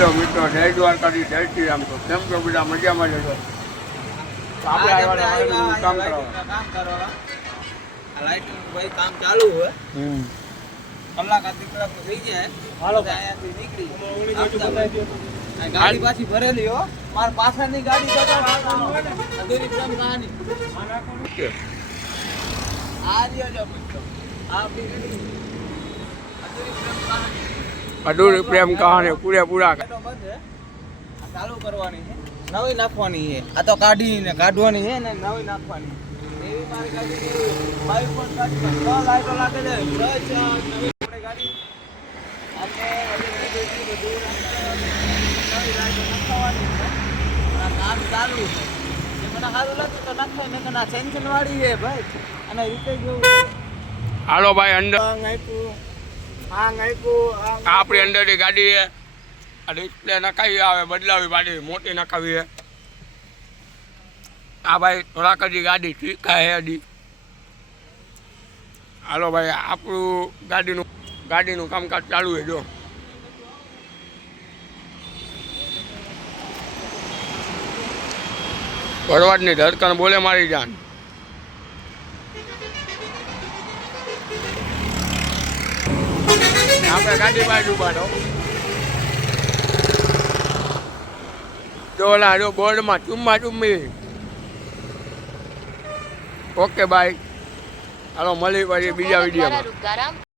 મિત્રો જય દ્વારકાથી જય શ્રી રામ. તો કેમ છો બધા? મજામાં જજો. કામ કરવા લાઈટિંગ ભાઈ કામ ચાલુ હોય. કલાક આધી કલાક થઈ જાય. હાલો અહીંયાથી નીકળી ગાડી પાછી ભરેલી હો. માર પાછળની ગાડી અધૂરી પ્રેમ કહાની આ રહ્યો જો મિત્રો. આ આપણી ગાડી અધૂરી પ્રેમ કહાની પૂરેપૂરા ચાલુ કરવાની છે, નવી નાખવાની છે. આ તો કાઢીને કાઢવાની છે ને નવી નાખવાની. એવી મારી ગાડી બાઈક પણ કાઢી 6 લાઈટો લાગે છે. નવી આપણે ગાડી નવી લાઈટો નાખવાની છે. આ કામ ચાલુ છે. મને સારું લાગ્યું તો નાખાય ને કે ના સેન્શન વાળી છે ભાઈ. અને રીતે જેવું હાલો ભાઈ અંદર આપણી અંદરની ગાડી છે. આ ડિસ્પ્લે નખાવી આવે બદલાવી પાડી મોટી નખાવી છે. આ ભાઈ થોડાક હજી ગાડી શીખાય છે હજી. હાલો ભાઈ આપણું ગાડીનું કામકાજ ચાલુ છે. જો ભરવાડની ધડકન બોલે મારી જાન. આપણે ગાડી બાજુ ઉભારો ડોલા જો બોર્ડમાં ચુમ્મી. Okay bye. હાલો મળી પછી બીજા વિડીયોમાં.